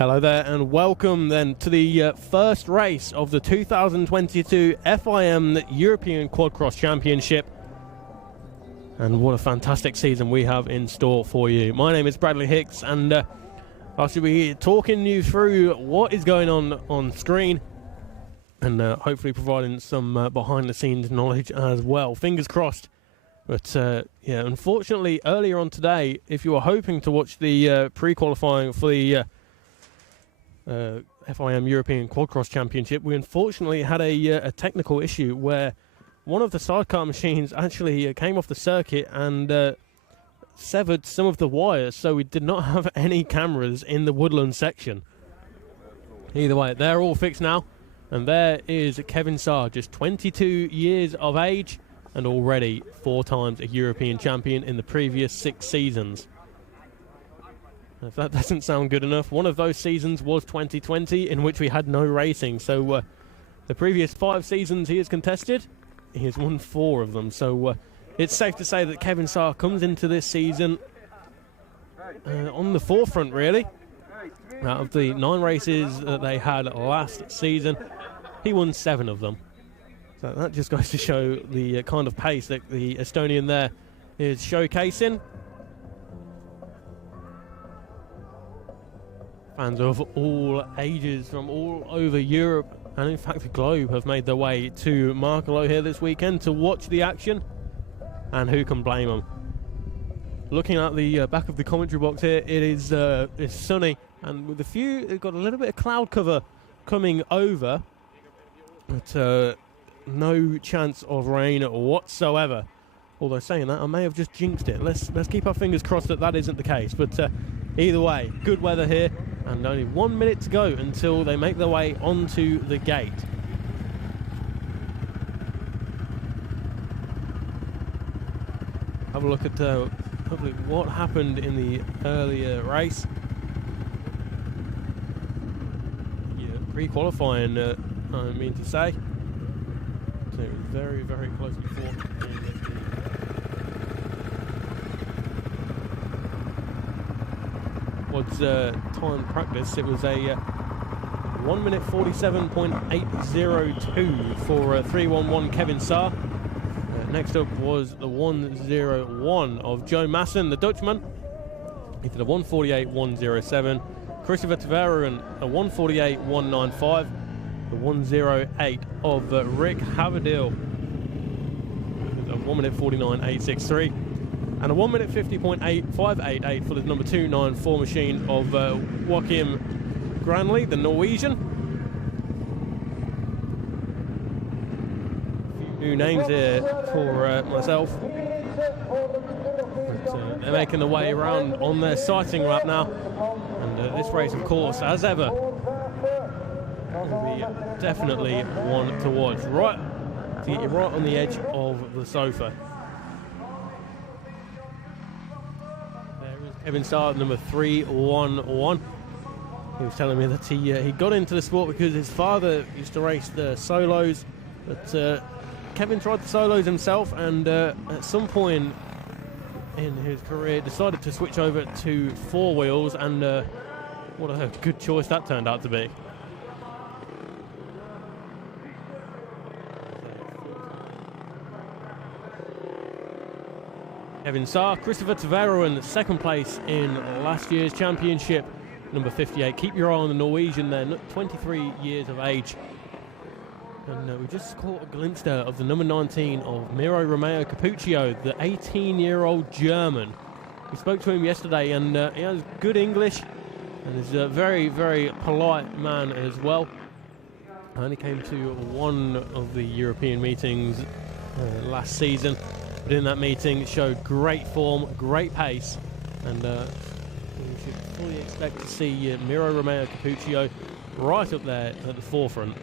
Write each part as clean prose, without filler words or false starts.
Hello there and welcome then to the first race of the 2022 FIM European Quadcross Championship. And what a fantastic season we have in store for you. My name is Bradley Hicks and I should be talking you through what is going on screen and hopefully providing some behind the scenes knowledge as well. Fingers crossed. But yeah, unfortunately earlier on today, if you were hoping to watch the pre-qualifying for the FIM European Quadcross Championship, we unfortunately had a technical issue where one of the sidecar machines actually came off the circuit and severed some of the wires, so we did not have any cameras in the woodland section. Either way, they're all fixed now, and there is Kevin Saar, just 22 years of age and already 4 times a European champion in the previous 6 seasons. If that doesn't sound good enough, one of those seasons was 2020, in which we had no racing. So the previous 5 seasons he has contested, he has won 4 of them. So it's safe to say that Kevin Saar comes into this season on the forefront, really. Out of the 9 races that they had last season, he won 7 of them. So that just goes to show the kind of pace that the Estonian there is showcasing. Fans of all ages from all over Europe and in fact the globe have made their way to Makrelo here this weekend to watch the action, and who can blame them? Looking at the back of the commentary box here, it is it's sunny, and with it's got a little bit of cloud cover coming over, but no chance of rain whatsoever. Although saying that, I may have just jinxed it. Let's keep our fingers crossed that that isn't the case. But either way, good weather here, and only 1 minute to go until they make their way onto the gate. Have a look at hopefully what happened in the earlier race. Yeah, pre-qualifying, I mean to say. So it was very, very closely fought. What's time practice? It was a 1 minute 47.802 for 311 Kevin Saar. Next up was the 101 of Joe Masson, the Dutchman. He did a 148.107. Christopher Tavares, a 148.195. The 108 of Rick Haverdeel, a 1 minute 49.863. And a 1 minute 50.8588 for the number 294 machine of Joachim Granley, the Norwegian. A few new names here for myself. But, they're making their way around on their sighting lap now. And this race, of course, as ever, will be definitely one to watch. Right, to get you right on the edge of the sofa. Kevin Saar, number 311. He was telling me that he got into the sport because his father used to race the solos, but Kevin tried the solos himself, and at some point in his career decided to switch over to 4 wheels, and what a good choice that turned out to be. Kevin Saar, Christopher Tavares, second place in last year's championship, number 58. Keep your eye on the Norwegian there, 23 years of age. And we just caught a glimpse there of the number 19 of Miro Romeo Capuccio, the 18-year-old German. We spoke to him yesterday, and he has good English and is a very, very polite man as well. I only came to one of the European meetings last season. But in that meeting, showed great form, great pace, and we should fully expect to see Miro Romeo Capuccio right up there at the forefront.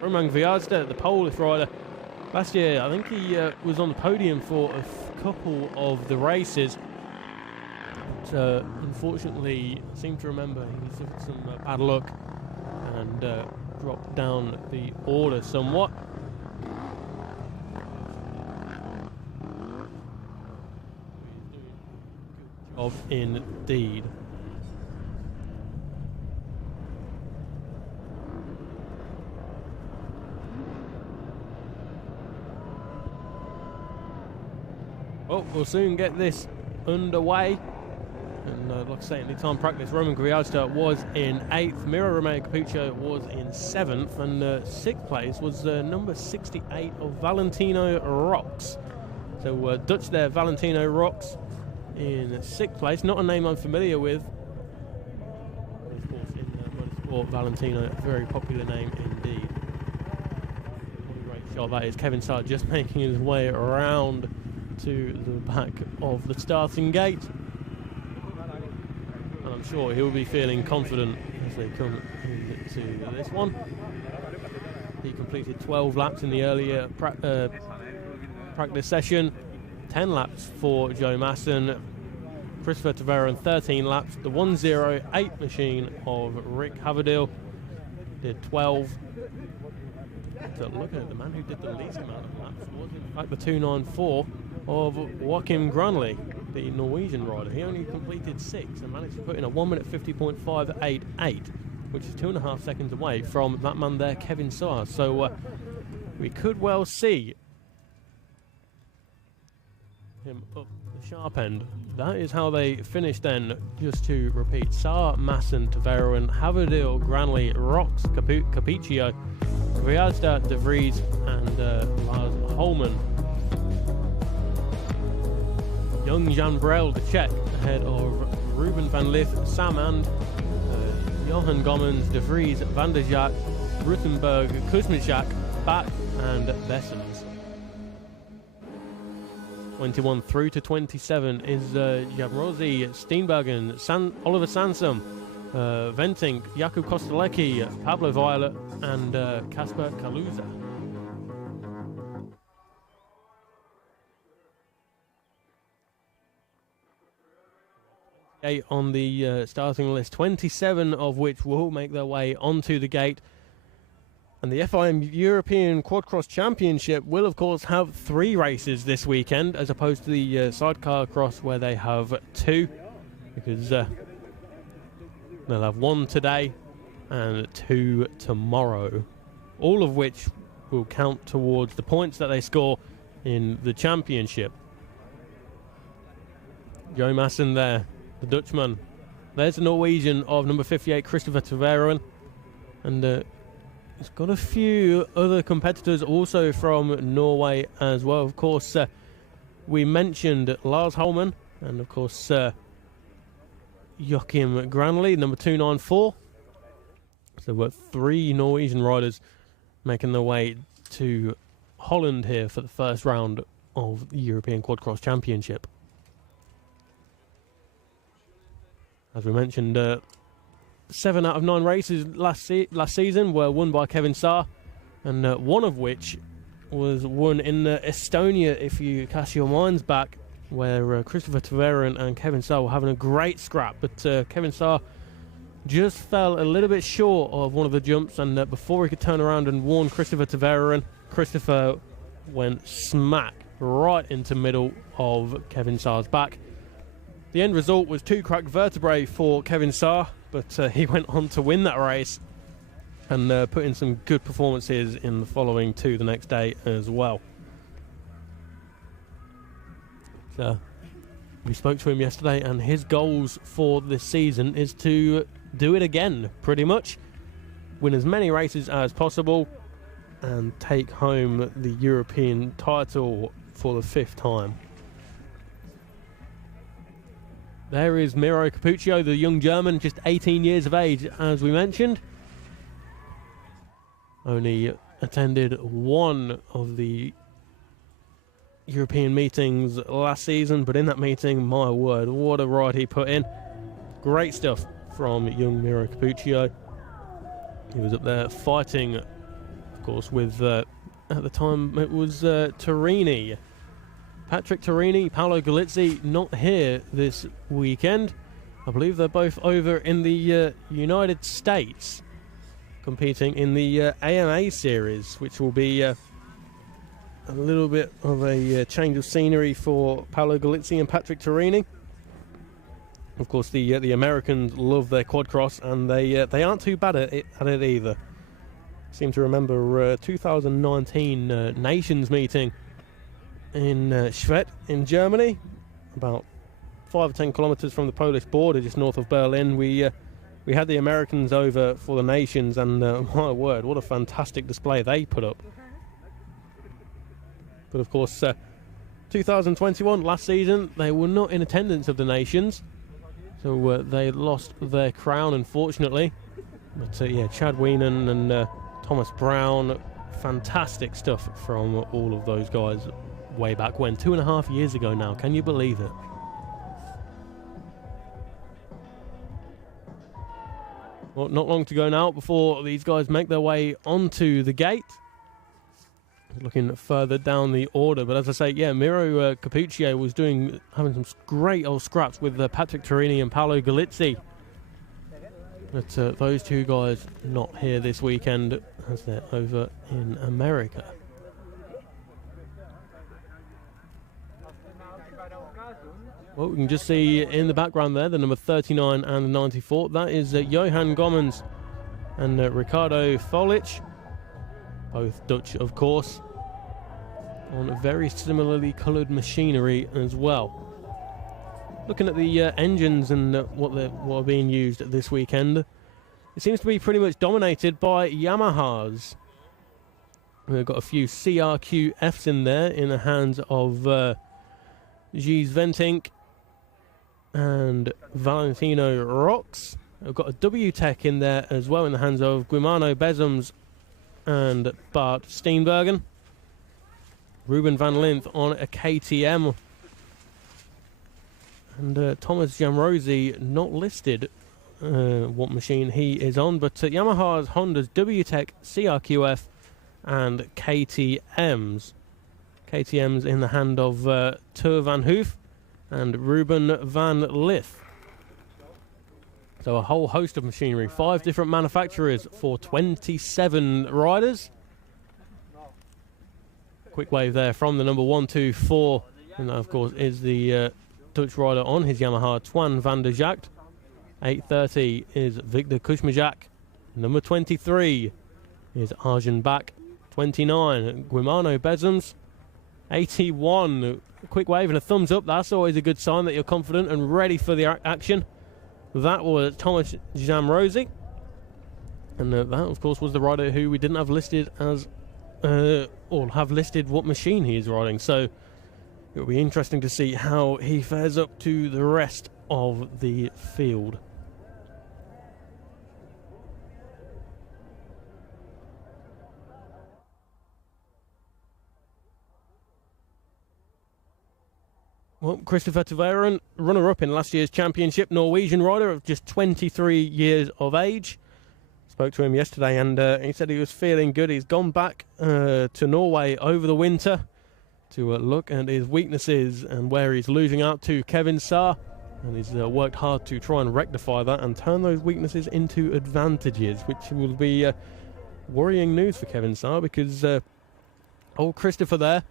Romain Viazda, the Polish rider, last year I think he was on the podium for a couple of the races, but unfortunately I seem to remember he suffered some bad luck and drop down the order somewhat. Of indeed. Well, we'll soon get this underway. And like I say, in the time practice, Roman Grijalsta was in 8th, Miro Romeo Capuccio was in 7th, and 6th place was number 68 of Valentino Rox. So Dutch there, Valentino Rox, in 6th place. Not a name I'm familiar with. But of course, in motorsport, Valentino, a very popular name indeed. What a great shot that is. Kevin Saar just making his way around to the back of the starting gate. And I'm sure he'll be feeling confident as they come into this one. He completed 12 laps in the earlier practice session. 10 laps for Joe Masson. Christopher Taveron 13 laps. The 108 machine of Rick Haverdil did 12. So look at it, the man who did the least amount of laps was in fact the 294 of Joachim Grunley, the Norwegian rider. He only completed 6 and managed to put in a 1 minute 50.588, which is 2.5 seconds away from that man there, Kevin Saar. So we could well see him up the sharp end. That is how they finished then, just to repeat. Saar, Masson, Taveron, Haverdil, Granley, Rox, Capuccio, Grijalsta, De Vries and Lars Holman. Young Jan Brel, the Czech, ahead of Ruben van Lith, Samand, Johan Gommens, De Vries, Van der Jaak, Rutenberg, Kuzmichak, Bak and Bessens. 21 through to 27 is Jabrosi, Steenbergen, Oliver Sansom, Venting, Jakub Kostelecki, Pablo Violet and Kasper Kaluza. On the starting list, 27 of which will make their way onto the gate. And the FIM European Quadcross Championship will, of course, have 3 races this weekend, as opposed to the Sidecar Cross, where they have 2, because they'll have 1 today and 2 tomorrow, all of which will count towards the points that they score in the championship. Joe Masson there, the Dutchman. There's the Norwegian of number 58, Christopher Taveron. And he's got a few other competitors also from Norway as well. Of course, we mentioned Lars Holman and, of course, Joachim Granley, number 294. So we've got 3 Norwegian riders making their way to Holland here for the first round of the European Quadcross Championship. As we mentioned, 7 out of 9 races last season were won by Kevin Saar, and one of which was won in Estonia, if you cast your minds back, where Christopher Taveron and Kevin Saar were having a great scrap, but Kevin Saar just fell a little bit short of one of the jumps, and before he could turn around and warn Christopher Taveron, Christopher went smack right into the middle of Kevin Saar's back. The end result was 2 cracked vertebrae for Kevin Saar, but he went on to win that race and put in some good performances in the following 2 the next day as well. So we spoke to him yesterday, and his goals for this season is to do it again, pretty much. Win as many races as possible and take home the European title for the 5th time. There is Miro Capuccio, the young German, just 18 years of age, as we mentioned. Only attended 1 of the European meetings last season, but in that meeting, my word, what a ride he put in. Great stuff from young Miro Capuccio. He was up there fighting, of course, with, at the time, it was Torini. Patrick Torini, Paolo Galizzi, not here this weekend. I believe they're both over in the United States. competing in the AMA series, which will be a little bit of a change of scenery for Paolo Galizzi and Patrick Turini. Of course, the Americans love their quadcross, and they aren't too bad at it either. I seem to remember 2019 Nations meeting in Schwedt in Germany, about 5 or 10 kilometers from the Polish border, just north of Berlin. We had the Americans over for the Nations, and my word, what a fantastic display they put up. But of course, 2021, last season, they were not in attendance of the Nations, so they lost their crown, unfortunately. But yeah, Chad Weenan and Thomas Brown, fantastic stuff from all of those guys way back when, 2.5 years ago now. Can you believe it? Well, not long to go now before these guys make their way onto the gate. Looking further down the order, but as I say, yeah, Miro Capuccio was having some great old scraps with Patrick Turini and Paolo Galizzi. But those two guys not here this weekend as they're over in America. Well, we can just see in the background there the number 39 and the 94. That is Johan Gommens and Ricardo Folich, both Dutch, of course, on very similarly coloured machinery as well. Looking at the engines and what are being used this weekend, it seems to be pretty much dominated by Yamahas. We've got a few CRQFs in there in the hands of Gilles Ventink and Valentino Rox. We've got a WTEC in there as well in the hands of Guimano Bezums and Bart Steenbergen. Ruben van Lint on a KTM. And Thomas Jamrosi not listed what machine he is on, but Yamaha's, Honda's, WTEC, CRQF and KTMs. KTMs in the hand of Tur van Hoof and Ruben van Lith. So a whole host of machinery, 5 different manufacturers for 27 riders. Quick wave there from the number 124, and that of course is the Dutch rider on his Yamaha, Twan van der Jagt. 830 is Victor Kushmajak. Number 23 is Arjen Bak. 29, Guimano Bezums. 81, a quick wave and a thumbs up. That's always a good sign that you're confident and ready for the action. That was Thomas Jamrosi. And that, of course, was the rider who we didn't have listed as, or have listed what machine he is riding. So it'll be interesting to see how he fares up to the rest of the field. Well, Christopher Tveren, runner-up in last year's championship, Norwegian rider of just 23 years of age. Spoke to him yesterday and he said he was feeling good. He's gone back to Norway over the winter to look at his weaknesses and where he's losing out to Kevin Saar. And he's worked hard to try and rectify that and turn those weaknesses into advantages, which will be worrying news for Kevin Saar because old Christopher there,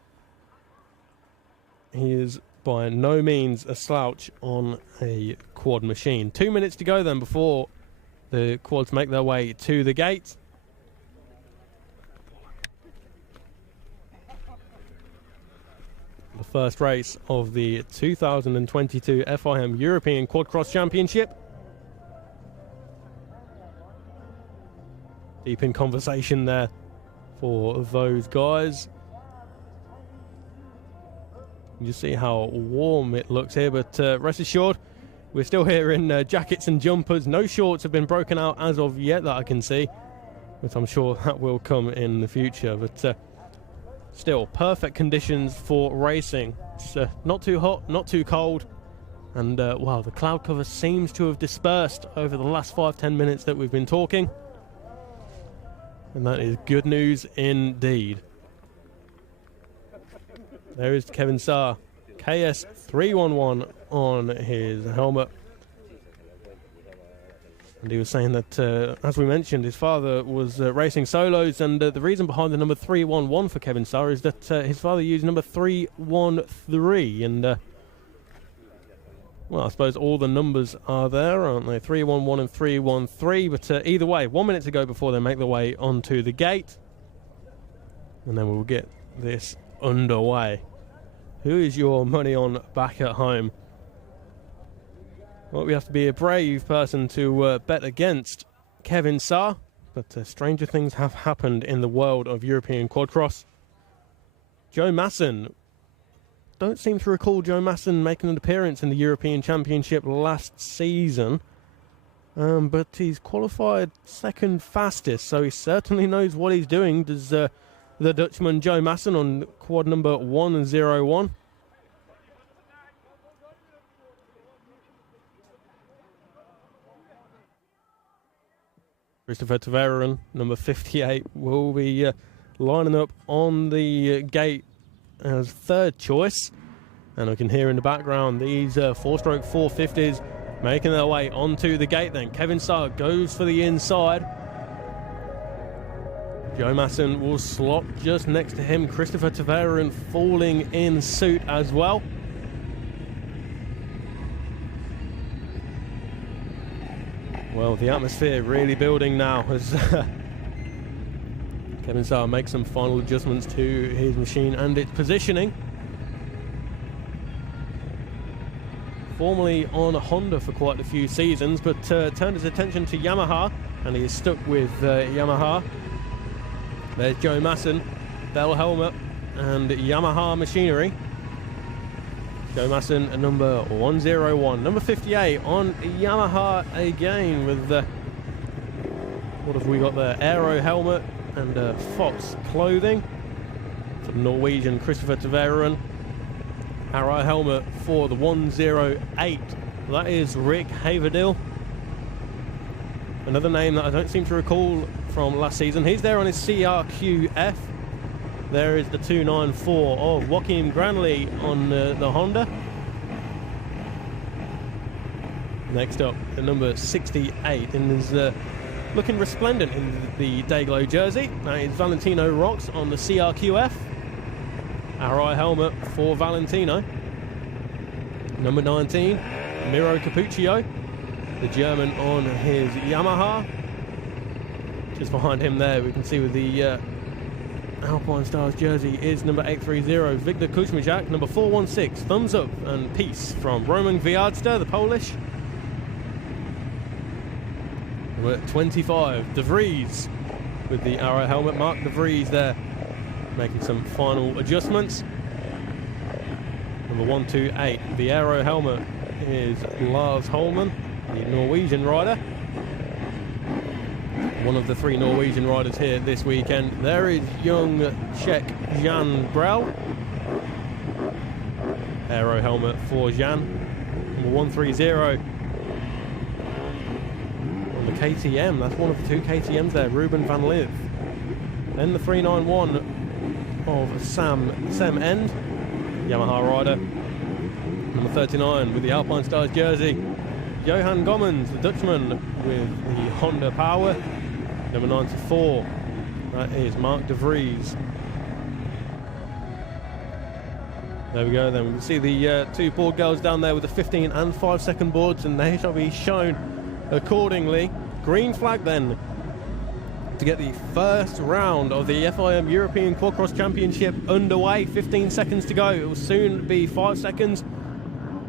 he is by no means a slouch on a quad machine. 2 minutes to go then before the quads make their way to the gate. The first race of the 2022 FIM European Quadcross Championship. Deep in conversation there for those guys. You see how warm it looks here, but rest assured, we're still here in jackets and jumpers. No shorts have been broken out as of yet that I can see, but I'm sure that will come in the future. But still, perfect conditions for racing. It's not too hot, not too cold, and wow, the cloud cover seems to have dispersed over the last 5-10 minutes that we've been talking, and that is good news indeed. There is Kevin Saar, KS311 on his helmet. And he was saying that, as we mentioned, his father was racing solos, and the reason behind the number 311 for Kevin Starr is that his father used number 313, and well, I suppose all the numbers are there, aren't they? 311 and 313, but either way, 1 minute to go before they make their way onto the gate, and then we'll get this underway. Who is your money on back at home? Well, we have to be a brave person to bet against Kevin Starr, but stranger things have happened in the world of European quadcross. Joe Masson. Don't seem to recall Joe Masson making an appearance in the European Championship last season, but he's qualified second fastest, so he certainly knows what he's doing. Does the Dutchman Joe Masson on quad number 101. Christopher Taveren, number 58, will be lining up on the gate as third choice. And we can hear in the background these four-stroke 450s making their way onto the gate then. Kevin Starr goes for the inside. Joe Masson will slot just next to him. Christopher Taveren falling in suit as well. Well, the atmosphere really building now as Kevin Starr makes some final adjustments to his machine and its positioning. Formerly on a Honda for quite a few seasons, but turned his attention to Yamaha, and he is stuck with Yamaha. There's Joe Masson, Bell helmet and Yamaha machinery. Joe Masson at number 101. Number 58 on Yamaha again with what have we got there? Aero helmet and Fox clothing for the Norwegian Christopher Taveren. Aero helmet for the 108. That is Rick Haverdil. Another name that I don't seem to recall from last season. He's there on his CRQF. There is the 294 of Joachim Granley on the Honda. Next up, the number 68, and is looking resplendent in the Dayglow jersey. That is Valentino Rocks on the CRQF. Arai helmet for Valentino. Number 19, Miro Capuccio, the German on his Yamaha. Just behind him there, we can see with the Alpine Stars jersey is number 830, Victor Kuzmijak. Number 416, thumbs up and peace from Roman Viadster, the Polish. Number 25, De Vries with the Arrow helmet. Mark De Vries there making some final adjustments. Number 128, the Arrow helmet is Lars Holman, the Norwegian rider. One of the three Norwegian riders here this weekend. There is young Czech Jan Brel. Aero helmet for Jan. Number 130 on the KTM. That's one of the two KTMs there, Ruben van Liv. Then the 391 of Sam End, Yamaha rider. Number 39 with the Alpine Stars jersey, Johan Gommens, the Dutchman with the Honda Power. Number 94, that is Mark De Vries. There we go then. We can see the two board girls down there with the 15 and 5 second boards, and they shall be shown accordingly. Green flag then to get the first round of the FIM European Quadcross Championship underway. 15 seconds to go. It will soon be 5 seconds.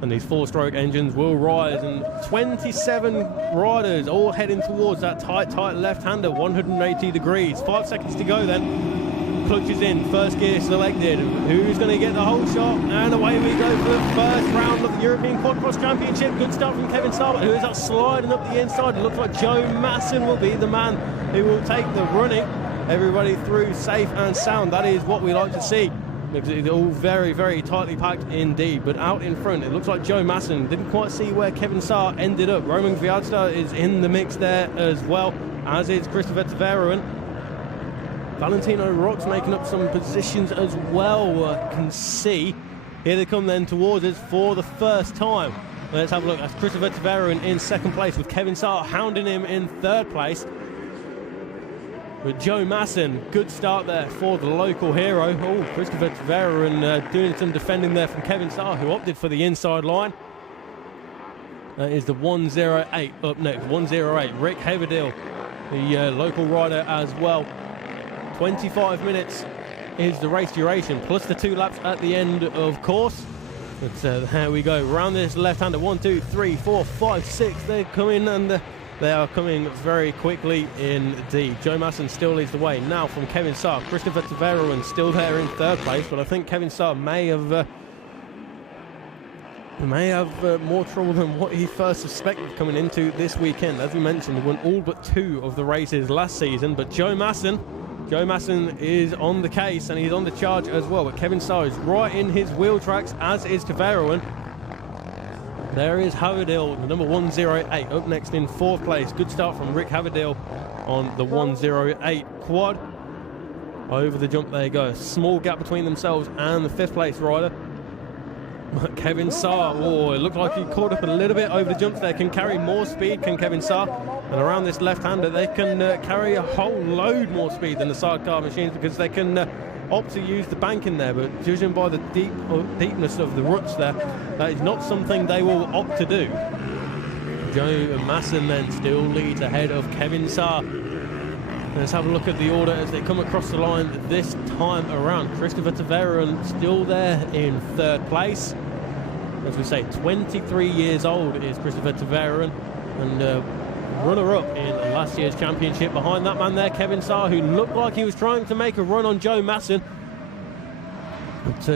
And these four-stroke engines will rise, and 27 riders all heading towards that tight left-hander, 180 degrees. 5 seconds to go then. Clutches in, first gear selected. Who's going to get the whole shot? And away we go for the first round of the European Quadcross Championship. Good start from Kevin Starr, who is up sliding up the inside. It looks like Joe Masson will be the man who will take the running. Everybody through safe and sound. That is what we like to see, because it's all very, very tightly packed indeed. But out in front, it looks like Joe Masson. Didn't quite see where Kevin Starr ended up. Roman Viadster is in the mix there as well, as is Christopher Taveren. Valentino Rocks making up some positions as well, I can see. Here they come then towards us for the first time. Let's have a look. That's Christopher Tavera in second place, with Kevin Saar hounding him in third place. With Joe Masson, good start there for the local hero. Oh, Christopher Tavera doing some defending there from Kevin Saar, who opted for the inside line. That is the 108 up next. 108, Rick Haverdale, the local rider as well. 25 minutes is the race duration, plus the 2 laps at the end, of course. But here we go, round this left-hander. 1, 2, 3, 4, 5, 6. They're coming, and they are coming very quickly indeed. Joe Masson still leads the way now from Kevin Saar. Christopher Tavera still there in third place, but I think Kevin Saar may have more trouble than what he first suspected coming into this weekend. As we mentioned, he won all but 2 of the races last season, but Joe Masson is on the case, and he's on the charge as well. But Kevin Saar is right in his wheel tracks, as is Tavera. There is Haverdale, the number 108, up next in fourth place. Good start from Rick Haverdale on the 108 quad. Over the jump they go. Small gap between themselves and the 5th place rider. Kevin Saar, oh, it looked like he caught up a little bit over the jumps there. Can carry more speed, can Kevin Saar. And around this left-hander, they can carry a whole load more speed than the sidecar machines, because they can opt to use the banking there. But judging by the deepness of the ruts there, that is not something they will opt to do. Joe Masson then still leads ahead of Kevin Saar. Let's have a look at the order as they come across the line this time around. Christopher Tavera still there in third place. As we say, 23 years old is Christopher Tavera, and runner-up in last year's championship. Behind that man there, Kevin Saar, who looked like he was trying to make a run on Joe Masson. But